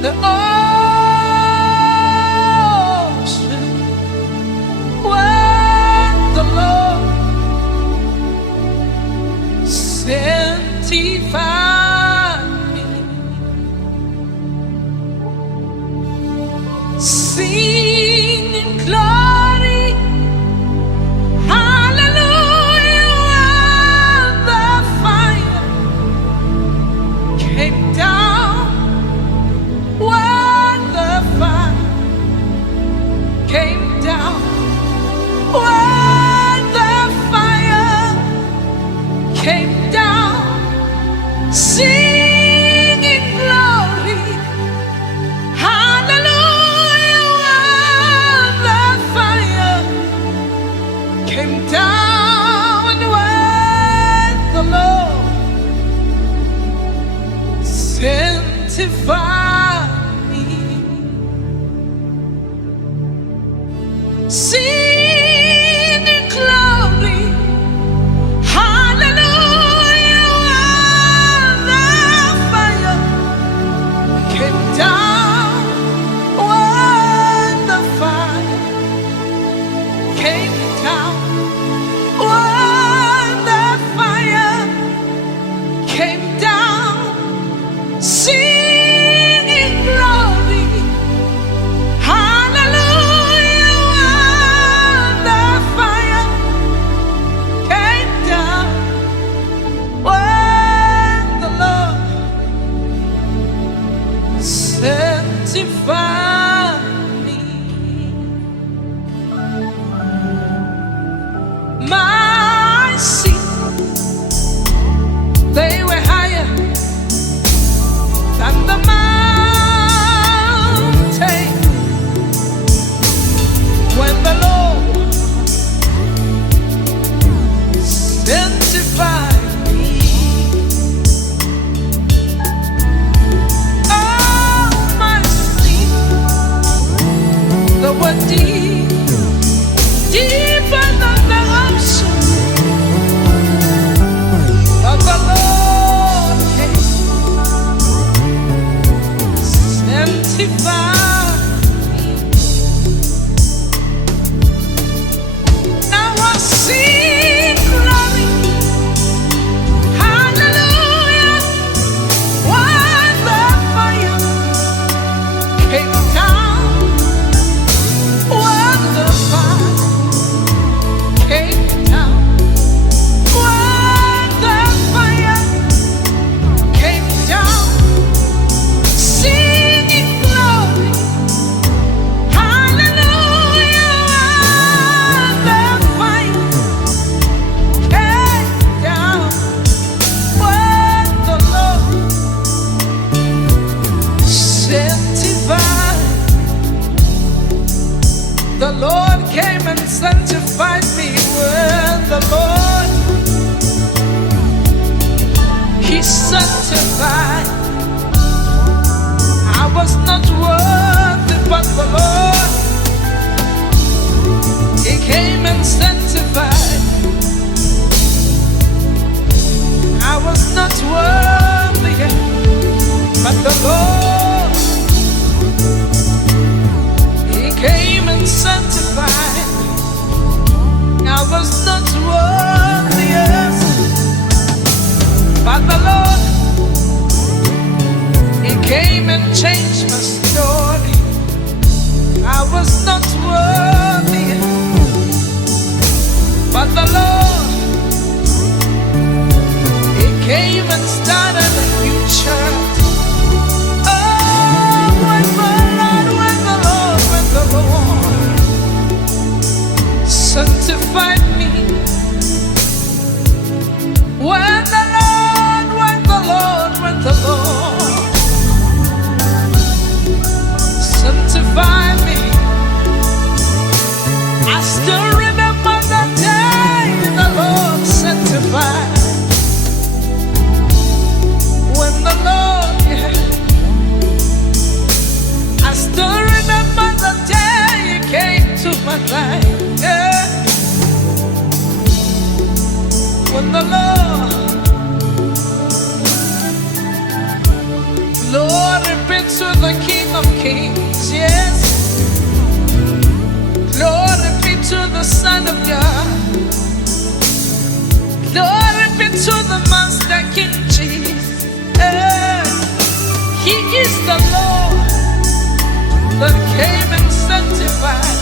the ocean when the Lord sanctified me. Sing in glory, hallelujah, when the fire came down, when the fire came down, when the fire came down, sing in glory, hallelujah, when the fire came down, when the Lord sanctified me. Sing in glory, hallelujah, when the fire came down, when the fire came down, when the fire came down, sing in glory, hallelujah, when the fire came down, when the Lord sanctified me. My seat, they were higher than the mountain when the Lord sanctified me. Oh, my seat, the word deep, deeper than the ocean, but the Lord came, sanctified me. Now I sing glory, hallelujah, when the fire came down, when the fire came down, when the fire came down, singing glory, hallelujah, when the fire came down, when the Lord sanctified. The Lord came and sanctified me when the Lord, He sanctified. I was not worthy, but the Lord, He came and sanctified. I was not worthy, but the Lord, He came and sanctified. I was not worthy, yes, but the Lord, He came and changed my story. I was not worthy, but the Lord, He came and started a new church. Oh, when the Lord sanctified me. When the Lord sanctified me, I still remember the day the Lord sanctified. When the Lord, I still remember the day He came to my life. Yeah. When the Lord repeats with the King of Kings, yes. Glory be to the Son of God. Glory be to the Master King Jesus. He is the Lord that came and sanctified.